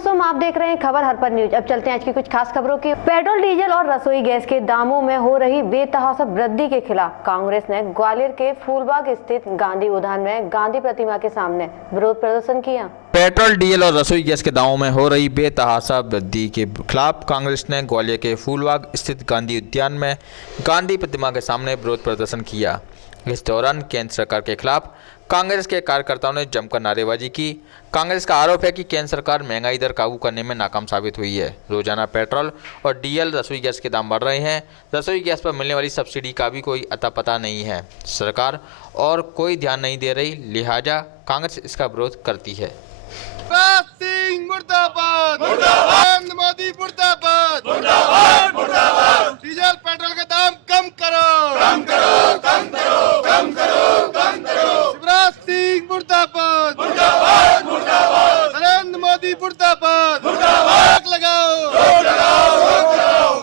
कुसुम, आप देख रहे हैं खबर हर पर न्यूज। अब चलते हैं आज की कुछ खास खबरों की। पेट्रोल, डीजल और रसोई गैस के दामों में हो रही बेतहाशा वृद्धि के खिलाफ कांग्रेस ने ग्वालियर के फूलबाग स्थित गांधी उद्यान में गांधी प्रतिमा के सामने विरोध प्रदर्शन किया। पेट्रोल, डीजल और रसोई गैस के दामों में हो रही बेतहाशा वृद्धि के खिलाफ कांग्रेस ने ग्वालियर के फूलबाग स्थित गांधी उद्यान में गांधी प्रतिमा के सामने विरोध प्रदर्शन किया। इस दौरान केंद्र सरकार के खिलाफ कांग्रेस के कार्यकर्ताओं ने जमकर नारेबाजी की। कांग्रेस का आरोप है कि केंद्र सरकार महंगाई दर काबू करने में नाकाम साबित हुई है। रोजाना पेट्रोल और डीजल, रसोई गैस के दाम बढ़ रहे हैं। रसोई गैस पर मिलने वाली सब्सिडी का भी कोई अता पता नहीं है। सरकार और कोई ध्यान नहीं दे रही, लिहाजा कांग्रेस इसका विरोध करती है। मुर्दाबाद, नरेंद्र मोदी मुर्दाबाद, मुर्दाबाद, मुर्दाबाद। डीजल पेट्रोल के दाम कम करो, कम करो, कम करो, कम करो, कम करो। शिवराज सिंह मुर्दाबाद, मुर्दाबाद, मुर्दाबाद। नरेंद्र मोदी मुर्दाबाद, मुर्दाबाद। लगाओ, रोक लगाओ, रोक लगाओ।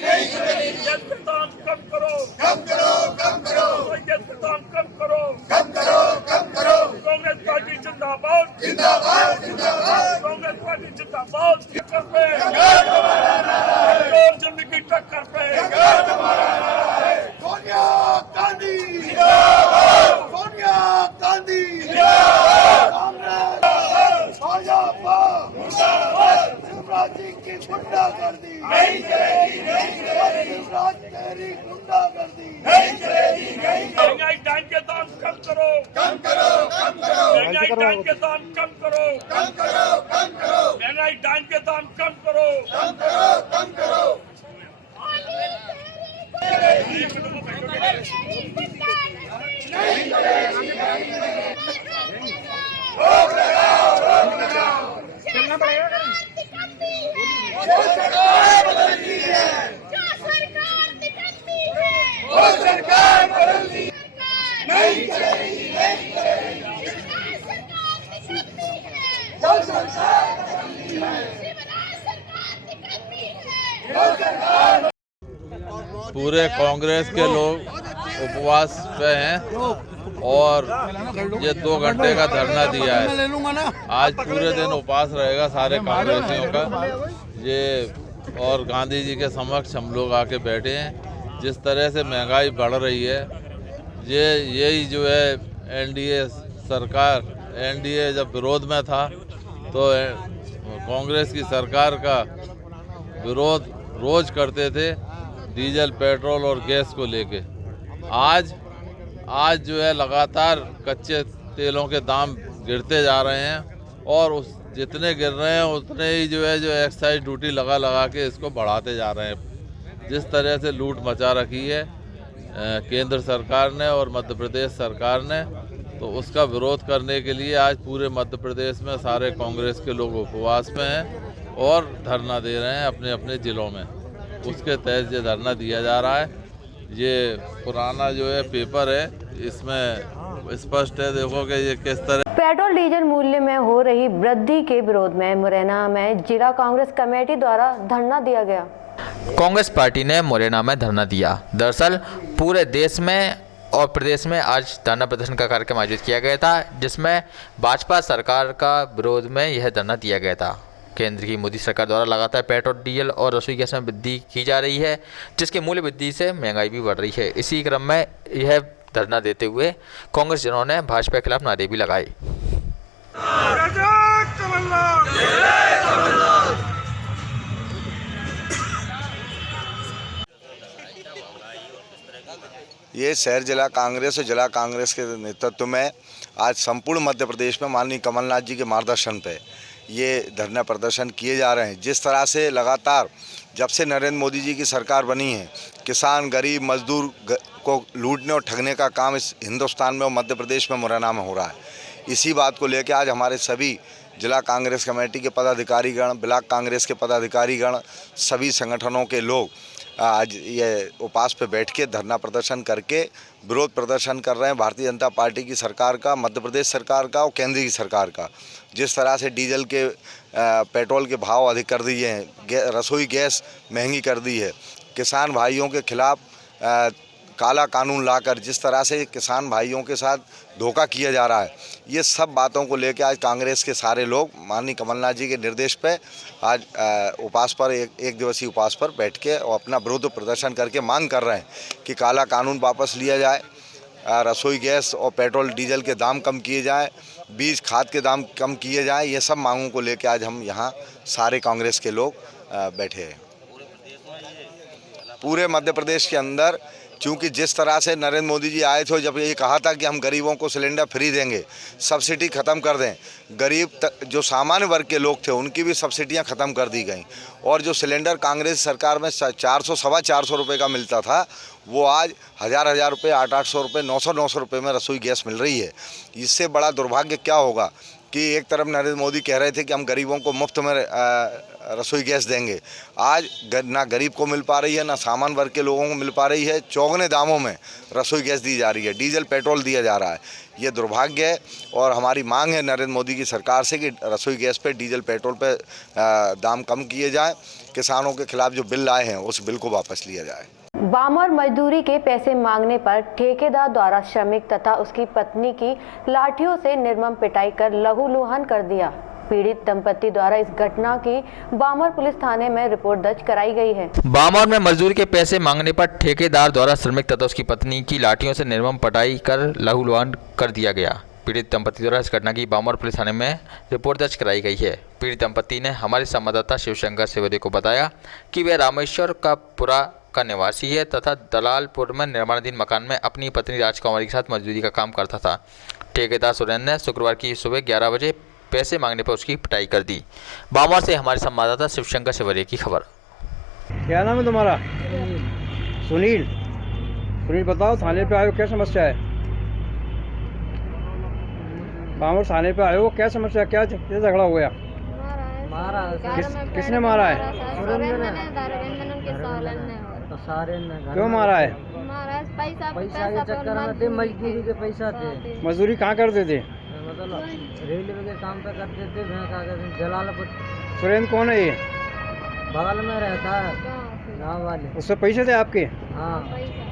गैस के दाम कम करो, कम करो, कम करो, गैस के दाम कम करो, कम करो, कम करो। कांग्रेस पार्टी जिंदाबाद, जिंदाबाद, जिंदाबाद। कांग्रेस पार्टी जिंदाबाद। टक्कर पे जल्दी की टक्कर पे सोनिया गांधी जिंदाबाद, सोनिया गांधी जिंदाबाद, कांग्रेस भाजपा मुर्दाबाद। शिवराज जी की गुंडागर्दी नहीं चलेगी, नहीं चलेगी। शिवराज तेरी गुंडागर्दी नहीं चलेगी, नहीं चलेगी। महंगाई दाम के दाम कम करो, कम करो, कम करो, महंगाई दाम के दाम कम करो, कम करो, कम करो, महंगाई दाम के दाम कम करो, कम करो, कम करो। रोक लगाओ, रोक लगाओ। चलना पड़ेगा। जो सरकार बदलती है, जो सरकार निकलती है, वो सरकार बदलती नहीं चलेगी, नहीं चलेगी। सरकार निकलती है, जो सरकार बदलती है, शिवराज सरकार निकलती है। वो सरकार पूरे कांग्रेस के लोग उपवास पे हैं और ये 2 घंटे का धरना दिया है। आज पूरे दिन उपवास रहेगा सारे कांग्रेसियों का। ये और गांधी जी के समक्ष हम लोग आके बैठे हैं। जिस तरह से महंगाई बढ़ रही है, यही जो है एनडीए सरकार, एनडीए जब विरोध में था तो कांग्रेस की सरकार का विरोध रोज करते थे डीजल, पेट्रोल और गैस को लेके। आज जो है लगातार कच्चे तेलों के दाम गिरते जा रहे हैं और उस जितने गिर रहे हैं उतने ही जो एक्साइज ड्यूटी लगा के इसको बढ़ाते जा रहे हैं। जिस तरह से लूट मचा रखी है केंद्र सरकार ने और मध्य प्रदेश सरकार ने, तो उसका विरोध करने के लिए आज पूरे मध्य प्रदेश में सारे कांग्रेस के लोग उपवास में हैं और धरना दे रहे हैं अपने अपने ज़िलों में। उसके तहत ये धरना दिया जा रहा है। ये पुराना जो है पेपर है, इसमें स्पष्ट है, देखो कि ये किस तरह। पेट्रोल डीजल मूल्य में हो रही वृद्धि के विरोध में मुरैना में जिला कांग्रेस कमेटी द्वारा धरना दिया गया। कांग्रेस पार्टी ने मुरैना में धरना दिया। दरअसल पूरे देश में और प्रदेश में आज धरना प्रदर्शन का कार्यक्रम आयोजित किया गया था, जिसमें भाजपा सरकार का विरोध में यह धरना दिया गया था। केंद्र की मोदी सरकार द्वारा लगातार पेट्रोल, डीजल और रसोई गैस में वृद्धि की जा रही है, जिसके मूल्य वृद्धि से महंगाई भी बढ़ रही है। इसी क्रम में यह धरना देते हुए कांग्रेस जनों ने भाजपा के खिलाफ नारे भी लगाए। ये शहर जिला कांग्रेस और जिला कांग्रेस के नेतृत्व में आज संपूर्ण मध्य प्रदेश में माननीय कमलनाथ जी के मार्गदर्शन पे ये धरना प्रदर्शन किए जा रहे हैं। जिस तरह से लगातार जब से नरेंद्र मोदी जी की सरकार बनी है, किसान, गरीब, मजदूर को लूटने और ठगने का काम इस हिंदुस्तान में और मध्य प्रदेश में मुरैना में हो रहा है। इसी बात को लेकर आज हमारे सभी जिला कांग्रेस कमेटी के पदाधिकारीगण, ब्लॉक कांग्रेस के पदाधिकारीगण, सभी संगठनों के लोग आज ये उपवास पे बैठ के धरना प्रदर्शन करके विरोध प्रदर्शन कर रहे हैं भारतीय जनता पार्टी की सरकार का, मध्य प्रदेश सरकार का और केंद्र की सरकार का। जिस तरह से डीजल के, पेट्रोल के भाव अधिक कर दिए हैं, रसोई गैस महंगी कर दी है, किसान भाइयों के खिलाफ काला कानून लाकर जिस तरह से किसान भाइयों के साथ धोखा किया जा रहा है, ये सब बातों को लेकर आज कांग्रेस के सारे लोग माननीय कमलनाथ जी के निर्देश पे आज उपवास पर एक दिवसीय उपवास पर बैठ के और अपना विरोध प्रदर्शन करके मांग कर रहे हैं कि काला कानून वापस लिया जाए, रसोई गैस और पेट्रोल डीजल के दाम कम किए जाएं, बीज खाद के दाम कम किए जाएं। ये सब मांगों को लेकर आज हम यहाँ सारे कांग्रेस के लोग बैठे हैं। पूरे मध्य प्रदेश के अंदर, क्योंकि जिस तरह से नरेंद्र मोदी जी आए थे, जब ये कहा था कि हम गरीबों को सिलेंडर फ्री देंगे, सब्सिडी ख़त्म कर दें, गरीब जो सामान्य वर्ग के लोग थे उनकी भी सब्सिडियां ख़त्म कर दी गई, और जो सिलेंडर कांग्रेस सरकार में 400-450 रुपये का मिलता था, वो आज 1000 रुपये, 800 रुपये, 900 रुपये में रसोई गैस मिल रही है। इससे बड़ा दुर्भाग्य क्या होगा कि एक तरफ नरेंद्र मोदी कह रहे थे कि हम गरीबों को मुफ्त में रसोई गैस देंगे, आज ना गरीब को मिल पा रही है, ना सामान्य वर्ग के लोगों को मिल पा रही है, चौगुने दामों में रसोई गैस दी जा रही है, डीजल पेट्रोल दिया जा रहा है। ये दुर्भाग्य है और हमारी मांग है नरेंद्र मोदी की सरकार से कि रसोई गैस पे, डीजल पेट्रोल पे दाम कम किए जाएँ। किसानों के खिलाफ जो बिल आए हैं उस बिल को वापस लिया जाए। बाम और मजदूरी के पैसे मांगने पर ठेकेदार द्वारा श्रमिक तथा उसकी पत्नी की लाठियों से निर्मम पिटाई कर लहूलुहान कर दिया। पीड़ित दंपति द्वारा इस घटना की बामर पुलिस थाने में रिपोर्ट दर्ज कराई गई है। बामर में मजदूरी के पैसे मांगने पर ठेकेदार द्वारा श्रमिक तथा उसकी पत्नी की लाठियों से निर्मम पिटाई कर लहूलुहान कर दिया गया। पीड़ित दंपति द्वारा इस घटना की बामर पुलिस थाने में रिपोर्ट दर्ज कराई गई है। पीड़ित दंपति ने हमारे संवाददाता शिवशंकर सेवदे को बताया कि वे रामेश्वर का पुरा का निवासी है तथा दलालपुर में निर्माणाधीन मकान में अपनी पत्नी राजकुमारी के साथ मजदूरी का काम करता था। ठेकेदार सुरेंद्र ने शुक्रवार की सुबह 11 बजे पैसे मांगने पर उसकी पिटाई कर दी। बामर से हमारे संवाददाता शिवशंकर सेवदे की खबर। क्या नाम है तुम्हारा? सुनील। सुनील बताओ, थाने पे आए हो, क्या समस्या है? बामर थाने पे आए हो, क्या समस्या, क्या झगड़ा हो गया? किसने मारा है? क्यों मारा है? पैसा के चक्कर में थे, मजदूरी के पैसा थे। मजदूरी कहाँ करते थे? मतलब रेलवे के काम पे करते थे, जलालपुर। सुरेंद्र कौन है ये? बगल में रहता है, गाँव वाले। उससे पैसे थे आपके? हाँ,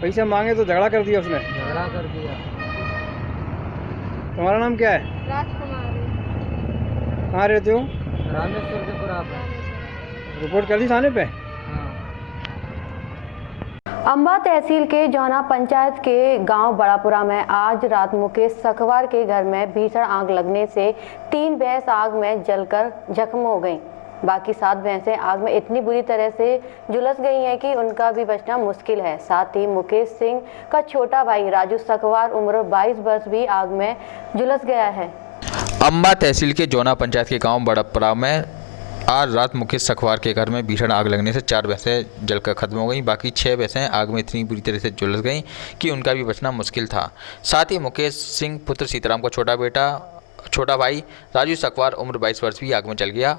पैसे मांगे तो झगड़ा कर दिया उसने? झगड़ा कर दिया। तुम्हारा नाम क्या है? राजकुमारी। कहाँ रहते हो? रामेश्वर के पुरा पे। रिपोर्ट कर दी थाने पे? अंबा तहसील के जौना पंचायत के गांव बड़ापुरा में आज रात मुकेश सखवार के घर में भीषण आग लगने से 3 भैंस आग में जलकर जख्म हो गईं। बाकी 7 भैंसें आग में इतनी बुरी तरह से झुलस गई हैं कि उनका भी बचना मुश्किल है। साथ ही मुकेश सिंह का छोटा भाई राजू सखवार उम्र 22 वर्ष भी आग में झुलस गया है। अंबा तहसील के जौना पंचायत के गांव बड़ापुरा में आज रात मुकेश सखवार के घर में भीषण आग लगने से 4 भैंसें जलकर खत्म हो गईं। बाकी 6 भैंसें आग में इतनी बुरी तरह से झुलस गईं कि उनका भी बचना मुश्किल था। साथ ही मुकेश सिंह पुत्र सीताराम का छोटा भाई राजू सखवार उम्र 22 वर्ष भी आग में जल गया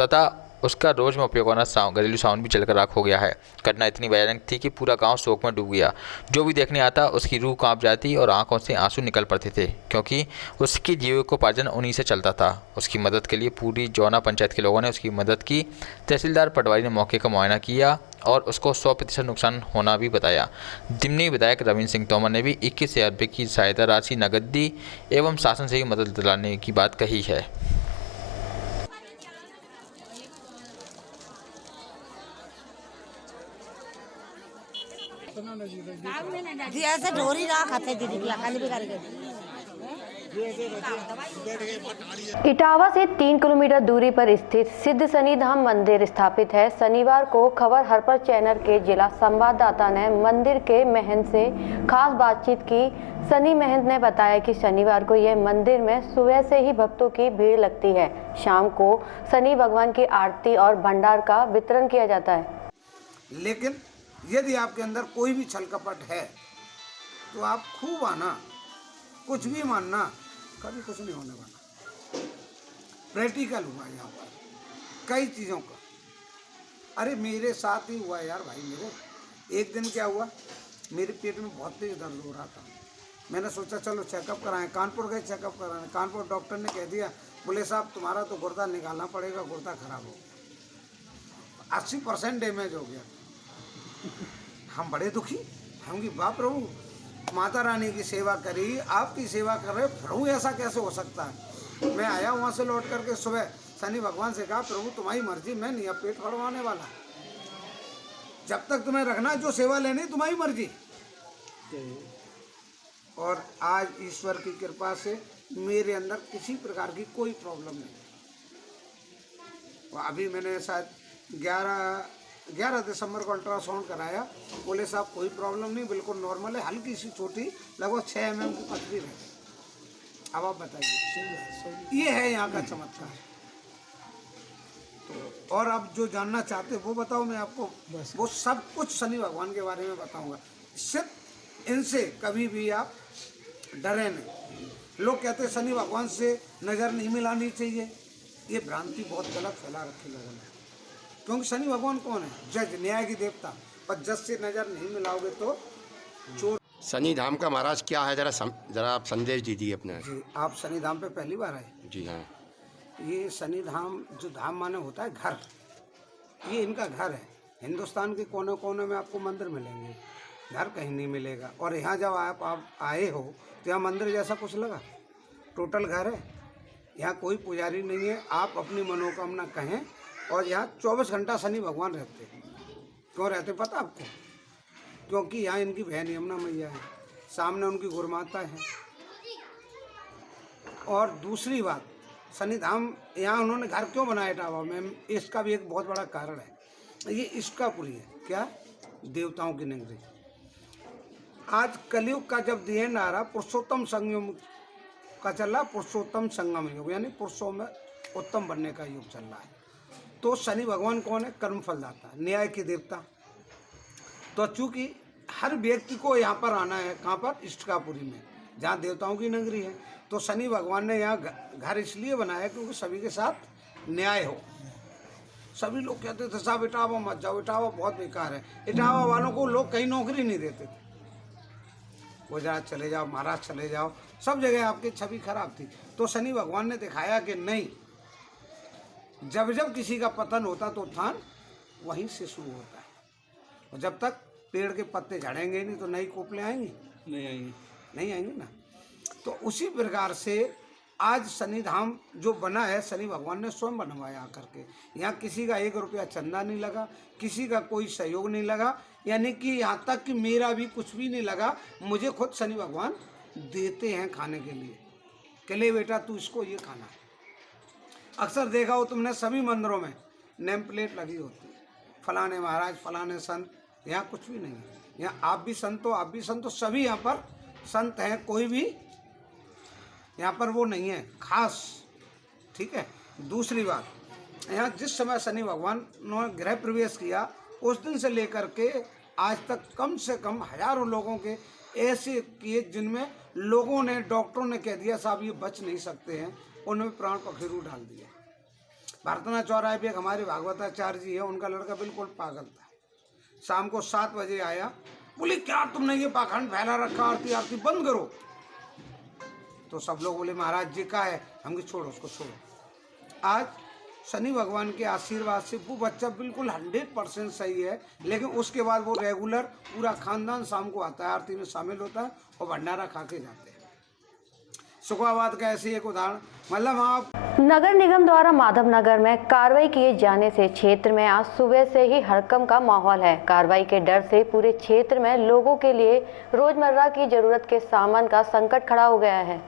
तथा उसका रोज में उपयोग होना घरेलू सावन भी जलकर राख हो गया है। घटना इतनी भयानक थी कि पूरा गांव शोक में डूब गया। जो भी देखने आता उसकी रूह कांप जाती और आंखों से आंसू निकल पड़ते थे, क्योंकि उसकी जीविकोपार्जन उन्हीं से चलता था। उसकी मदद के लिए पूरी जौना पंचायत के लोगों ने उसकी मदद की। तहसीलदार पटवारी ने मौके का मुआयना किया और उसको 100% नुकसान होना भी बताया। दिमनी विधायक रविंद्र सिंह तोमर ने भी 21,000 रुपये की सहायता राशि नकद दी एवं शासन से भी मदद दिलाने की बात कही है। ऐसे ढोरी रहा खाते दीदी इटावा से 3 किलोमीटर दूरी पर स्थित सिद्ध शनि धाम मंदिर स्थापित है। शनिवार को खबर हरपर चैनल के जिला संवाददाता ने मंदिर के महंत से खास बातचीत की। शनि महंत ने बताया कि शनिवार को यह मंदिर में सुबह से ही भक्तों की भीड़ लगती है। शाम को शनि भगवान की आरती और भंडार का वितरण किया जाता है। लेकिन यदि आपके अंदर कोई भी छल कपट है तो आप खूब आना, कुछ भी मानना, कभी कुछ नहीं होने वाला। प्रैक्टिकल हुआ यहाँ पर कई चीज़ों का। अरे मेरे साथ ही हुआ यार भाई। मेरे एक दिन क्या हुआ, मेरे पेट में बहुत तेज दर्द हो रहा था। मैंने सोचा चलो चेकअप कराएं। कानपुर गए चेकअप कराने। कानपुर डॉक्टर ने कह दिया, बोले साहब तुम्हारा तो गुर्दा निकालना पड़ेगा, गुर्दा खराब हो गया, 80% डैमेज हो गया। हम बड़े दुखी हम कि वाह प्रभु, माता रानी की सेवा करी, आपकी सेवा कर रहे, प्रभु ऐसा कैसे हो सकता है। मैं आया वहाँ से लौट करके सुबह शनि भगवान से कहा, प्रभु तुम्हारी मर्जी, मैं नहीं अब पेट फड़वाने वाला, जब तक तुम्हें रखना जो सेवा लेनी तुम्हारी मर्जी। और आज ईश्वर की कृपा से मेरे अंदर किसी प्रकार की कोई प्रॉब्लम नहीं। अभी मैंने शायद 11 दिसंबर को अल्ट्रासाउंड कराया, बोले साहब कोई प्रॉब्लम नहीं, बिल्कुल नॉर्मल है, हल्की सी छोटी लगभग 6 mm की पथरी है। अब आप बताइए, ये है यहाँ का चमत्कार। तो और आप जो जानना चाहते वो बताओ, मैं आपको वो सब कुछ शनि भगवान के बारे में बताऊंगा। सिर्फ इनसे कभी भी आप डरे नहीं। लोग कहते हैं शनि भगवान से नज़र नहीं मिलानी चाहिए, ये भ्रांति बहुत गलत फैला रखी लोगों ने। क्योंकि शनि भगवान कौन है? जज, न्याय की देवता, पर जज से नज़र नहीं मिलाओगे तो चोर। शनि धाम का महाराज क्या है, जरा आप संदेश दीजिए अपने। जी, आप शनि धाम पे पहली बार आए? जी हाँ। ये शनि धाम, जो धाम माने होता है घर, ये इनका घर है। हिंदुस्तान के कोने कोने में आपको मंदिर मिलेंगे, घर कहीं नहीं मिलेगा। और यहाँ जब आप आए हो तो यहाँ मंदिर जैसा कुछ लगा? टोटल घर है, यहाँ कोई पुजारी नहीं है। आप अपनी मनोकामना कहें, और यहाँ 24 घंटा शनि भगवान रहते हैं। क्यों रहते पता आपको? क्योंकि यहाँ इनकी बहन यमुना मैया है, सामने उनकी गुरुमाता है। और दूसरी बात, शनि धाम यहाँ उन्होंने घर क्यों बनाया टावा में, इसका भी एक बहुत बड़ा कारण है। ये इष्कापुरी है, क्या? देवताओं की नगरी। आज कलयुग का जब दिए नारा पुरुषोत्तम संगम का चल रहा, पुरुषोत्तम संगम युग, यानी पुरुषों में उत्तम बनने का युग चल रहा है। तो शनि भगवान कौन है? कर्म फलदाता, न्याय की देवता। तो चूंकि हर व्यक्ति को यहाँ पर आना है, कहाँ पर? इष्टकापुरी में, जहाँ देवताओं की नगरी है। तो शनि भगवान ने यहाँ घर इसलिए बनाया क्योंकि सभी के साथ न्याय हो। सभी लोग कहते थे साहब इटावा मत जाओ, इटावा बहुत बेकार है। इटावा वालों को लोग कहीं नौकरी नहीं देते थे, गुजरात चले जाओ, महाराष्ट्र चले जाओ, सब जगह आपकी छवि खराब थी। तो शनि भगवान ने दिखाया कि नहीं, जब जब किसी का पतन होता तो उत्थान वहीं से शुरू होता है। और जब तक पेड़ के पत्ते झड़ेंगे नहीं तो नई कोपलें आएंगी? नहीं आएंगी ना। तो उसी प्रकार से आज शनि धाम जो बना है, शनि भगवान ने स्वयं बनवाया आकर के। यहाँ किसी का 1 रुपया चंदा नहीं लगा, किसी का कोई सहयोग नहीं लगा, यानी कि यहाँ तक कि मेरा भी कुछ भी नहीं लगा। मुझे खुद शनि भगवान देते हैं खाने के लिए, कि ले बेटा तू इसको ये खाना। अक्सर देखा हो तुमने सभी मंदिरों में नेम प्लेट लगी होती है, फलाने महाराज, फलाने संत। यहाँ कुछ भी नहीं है। यहाँ आप भी संत हो, आप भी संत हो, सभी यहाँ पर संत हैं, कोई भी यहाँ पर वो नहीं है खास, ठीक है। दूसरी बात, यहाँ जिस समय शनि भगवान ने गृह प्रवेश किया, उस दिन से लेकर के आज तक कम से कम हजारों लोगों के ऐसे किए जिनमें लोगों ने, डॉक्टरों ने कह दिया साहब ये बच नहीं सकते हैं, उनमें प्राण पखेरु डाल दिया। भारतना चौराहे पे एक हमारे भागवताचार्य जी है, उनका लड़का बिल्कुल पागल था। शाम को 7 बजे आया, बोले क्या तुमने ये पाखंड फैला रखा, आरती आरती बंद करो। तो सब लोग बोले महाराज जी का है, हम कि छोड़ो उसको, छोड़ो। आज शनि भगवान के आशीर्वाद से वो बच्चा बिल्कुल 100% सही है। लेकिन उसके बाद वो रेगुलर पूरा खानदान शाम को आता है, आरती में शामिल होता है और भंडारा खा के जाते हैं। सुखाबाद का ऐसे एक उदाहरण, मतलब आप। नगर निगम द्वारा माधव नगर में कार्रवाई किए जाने से क्षेत्र में आज सुबह से ही हड़कंप का माहौल है। कार्रवाई के डर से पूरे क्षेत्र में लोगों के लिए रोजमर्रा की जरूरत के सामान का संकट खड़ा हो गया है।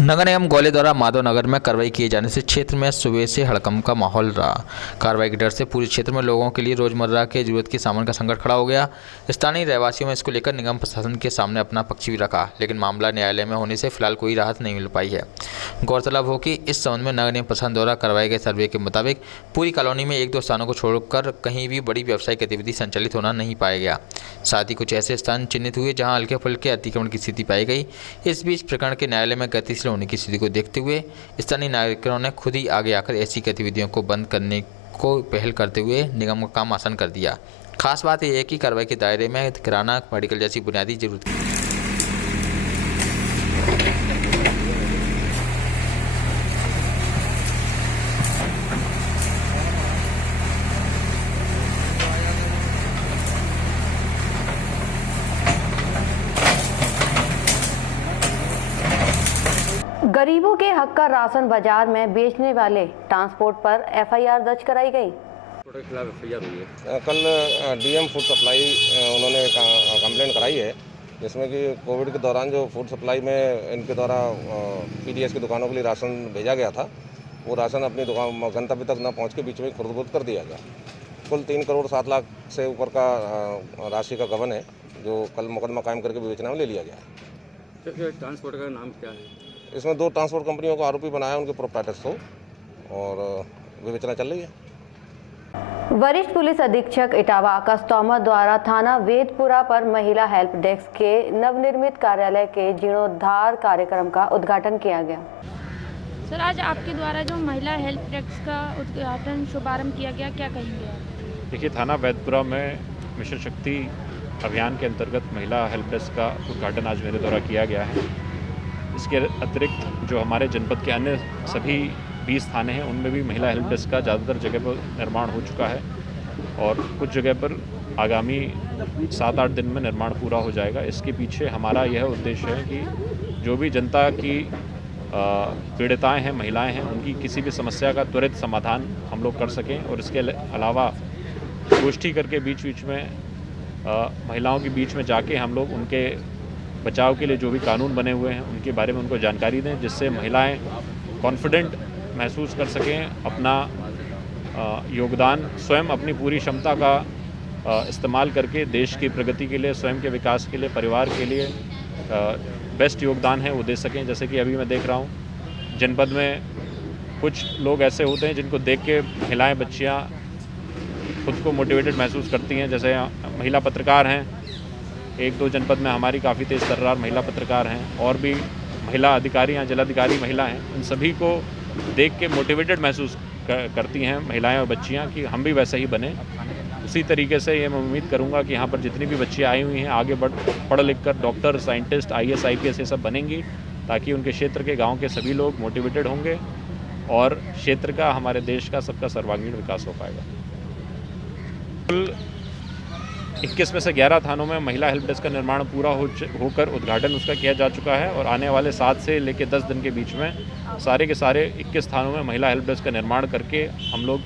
नगर निगम ग्वालियर द्वारा माधव नगर में कार्रवाई किए जाने से क्षेत्र में सुबह से हड़कंप का माहौल रहा। कार्रवाई के डर से पूरे क्षेत्र में लोगों के लिए रोजमर्रा के जरूरत के सामान का संकट खड़ा हो गया। स्थानीय रहवासियों में इसको लेकर निगम प्रशासन के सामने अपना पक्ष भी रखा, लेकिन मामला न्यायालय में होने से फिलहाल कोई राहत नहीं मिल पाई है। गौरतलब हो कि इस संबंध में नगर निगम प्रशासन द्वारा करवाए गए सर्वे के मुताबिक पूरी कॉलोनी में 1-2 स्थानों को छोड़कर कहीं भी बड़ी व्यवसायिक गतिविधि संचालित होना नहीं पाया गया। साथ ही कुछ ऐसे स्थान चिन्हित हुए जहाँ हल्के फुल्के अतिक्रमण की स्थिति पाई गई। इस बीच प्रकरण के न्यायालय में गतिशील होने की स्थिति को देखते हुए स्थानीय नागरिकों ने खुद ही आगे आकर ऐसी गतिविधियों को बंद करने को पहल करते हुए निगम का काम आसान कर दिया। खास बात यह है कि कार्रवाई के दायरे में किराना, मेडिकल जैसी बुनियादी जरूरत गरीबों के हक का राशन बाजार में बेचने वाले ट्रांसपोर्ट पर एफआईआर दर्ज कराई गई। कल डीएम फूड सप्लाई उन्होंने कंप्लेंट कराई है, जिसमें कि कोविड के दौरान जो फूड सप्लाई में इनके द्वारा पीडीएस की दुकानों के लिए राशन भेजा गया था, वो राशन अपनी दुकान गंतव्य तक न पहुंच के बीच में खुर्द-बुर्द कर दिया गया। कुल 3 करोड़ 7 लाख से ऊपर का राशि का गबन है, जो कल मुकदमा कायम करके विवेचना में ले लिया गया है। ट्रांसपोर्ट का नाम क्या है? इसमें 2 ट्रांसपोर्ट कंपनियों को आरोपी बनाया, उनके प्रोप्राइटर्स को, और विवेचना चल रही है। वरिष्ठ पुलिस अधीक्षक इटावा आकाश तोमर द्वारा थाना वेदपुरा पर महिला हेल्प डेस्क के नवनिर्मित कार्यालय के जीर्णोद्धार कार्यक्रम का उद्घाटन किया गया। सर, आज आपके द्वारा जो महिला हेल्प डेस्क का उद्घाटन शुभारंभ किया गया, क्या कहेंगे आप? देखिए, थाना वैदपुरा में मिशन शक्ति अभियान के अंतर्गत महिला हेल्प डेस्क का उद्घाटन आज मेरे द्वारा किया गया है। इसके अतिरिक्त जो हमारे जनपद के अन्य सभी 20 थाने हैं, उनमें भी महिला हेल्प डेस्क का ज़्यादातर जगह पर निर्माण हो चुका है और कुछ जगह पर आगामी 7-8 दिन में निर्माण पूरा हो जाएगा। इसके पीछे हमारा यह उद्देश्य है कि जो भी जनता की पीड़िताएं हैं, महिलाएं हैं, उनकी किसी भी समस्या का त्वरित समाधान हम लोग कर सकें, और इसके अलावा गोष्ठी करके बीच बीच में महिलाओं के बीच में जाके हम लोग उनके बचाव के लिए जो भी कानून बने हुए हैं उनके बारे में उनको जानकारी दें, जिससे महिलाएं कॉन्फिडेंट महसूस कर सकें, अपना योगदान स्वयं अपनी पूरी क्षमता का इस्तेमाल करके देश की प्रगति के लिए, स्वयं के विकास के लिए, परिवार के लिए बेस्ट योगदान है वो दे सकें। जैसे कि अभी मैं देख रहा हूँ जनपद में कुछ लोग ऐसे होते हैं जिनको देख के महिलाएं, बच्चियाँ खुद को मोटिवेटेड महसूस करती हैं। जैसे महिला पत्रकार हैं, 1-2 जनपद में हमारी काफ़ी तेज़ तर्रार महिला पत्रकार हैं, और भी महिला अधिकारी हैं, जिलाधिकारी महिला हैं, उन सभी को देख के मोटिवेटेड महसूस करती हैं महिलाएं और बच्चियां कि हम भी वैसे ही बने। उसी तरीके से ये मैं उम्मीद करूंगा कि यहाँ पर जितनी भी बच्चियां आई हुई हैं आगे पढ़ लिख कर डॉक्टर, साइंटिस्ट, IAS, IPS ये सब बनेंगी, ताकि उनके क्षेत्र के गाँव के सभी लोग मोटिवेटेड होंगे और क्षेत्र का, हमारे देश का, सबका सर्वांगीण विकास हो पाएगा। 21 में से 11 थानों में महिला हेल्प डेस्क का निर्माण पूरा होकर उद्घाटन उसका किया जा चुका है, और आने वाले 7 से लेकर 10 दिन के बीच में सारे के सारे 21 थानों में महिला हेल्प डेस्क का निर्माण करके हम लोग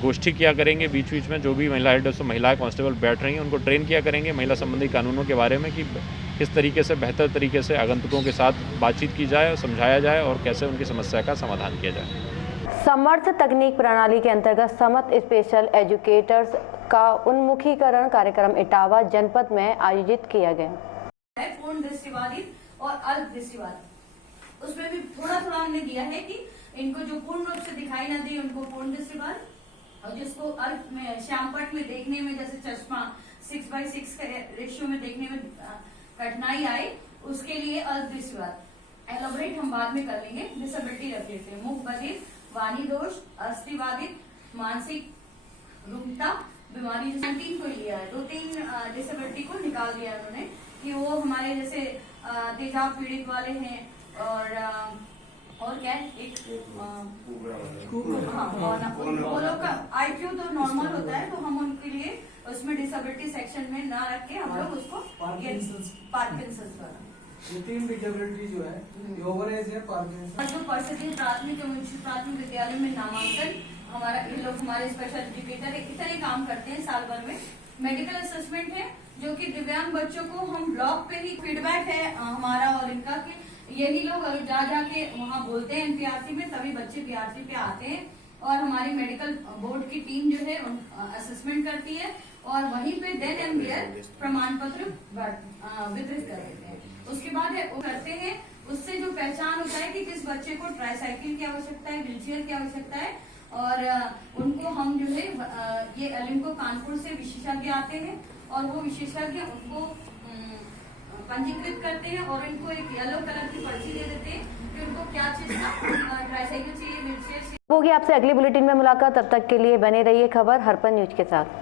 गोष्ठी किया करेंगे। बीच बीच में जो भी महिला हेल्प डेस्क में महिलाएं कांस्टेबल बैठ रही हैं उनको ट्रेन किया करेंगे महिला संबंधी कानूनों के बारे में, कि किस तरीके से बेहतर तरीके से आगंतुकों के साथ बातचीत की जाए और समझाया जाए और कैसे उनकी समस्या का समाधान किया जाए। समर्थ तकनीक प्रणाली के अंतर्गत समर्थ स्पेशल एजुकेटर्स का उन्मुखीकरण कार्यक्रम इटावा जनपद में आयोजित किया गया। पूर्ण दृष्टिबाधित और अल्प दृष्टिबाधित, उसमें भी थोड़ा थोड़ा हमने दिया है कि इनको जो पूर्ण रूप से दिखाई न दे उनको पूर्ण दृष्टिबाधित, और जिसको अल्प में श्यामपट में देखने में जैसे चश्मा 6/6 के रेशियो में देखने में कठिनाई आए उसके लिए अल्प दृष्टिबाधित। एलोबरेट हम बाद में कर लेंगे, डिसेबिलिटी रख लेते हैं। मुख बधिर, वाणी दोष, अस्थिबाधित, मानसिक रुग्णता बीमारी 19 को लिया है, 2-3 डिसेबिलिटी को निकाल दिया उन्होंने कि वो हमारे जैसे तेजाब पीड़ित वाले हैं, और क्या है एक वो लोग का IQ तो नॉर्मल होता है, तो हम उनके लिए उसमें डिसेबिलिटी सेक्शन में ना रख के हम लोग उसको पार्किंसंस वाला 3 डिसेबिलिटी जो है ओवरेज है पार्किंसंस। जो परिषदीय प्राथमिक एवं उच्च प्राथमिक विद्यालय में नामांकन हमारा, ये लोग हमारे स्पेशल एजुकेटर इतने काम करते हैं साल भर में। मेडिकल असेसमेंट है जो कि दिव्यांग बच्चों को हम ब्लॉक पे ही फीडबैक है हमारा और इनका कि यही लोग अगर जाके वहाँ बोलते हैं NPRC में, तभी बच्चे PRC पे आते हैं, और हमारी मेडिकल बोर्ड की टीम जो है असेसमेंट करती है और वहीं पे देन एंड देयर प्रमाण पत्र वितरित कर देते हैं। उसके बाद वो करते हैं, उससे जो पहचान होता है कि किस बच्चे को ट्राईसाइकिल की आवश्यकता है, व्हीलचेयर की आवश्यकता है, और उनको हम जो है ये अलिम्को कानपुर से विशेषज्ञ आते हैं और वो विशेषज्ञ उनको पंजीकृत करते हैं और इनको एक येलो कलर की पर्ची दे देते हैं कि उनको क्या चीज का ट्राईसाइकिल चाहिए, व्हीलचेयर चाहिए। होगी आपसे अगली बुलेटिन में मुलाकात, तब तक के लिए बने रहिए खबर हरपन न्यूज के साथ।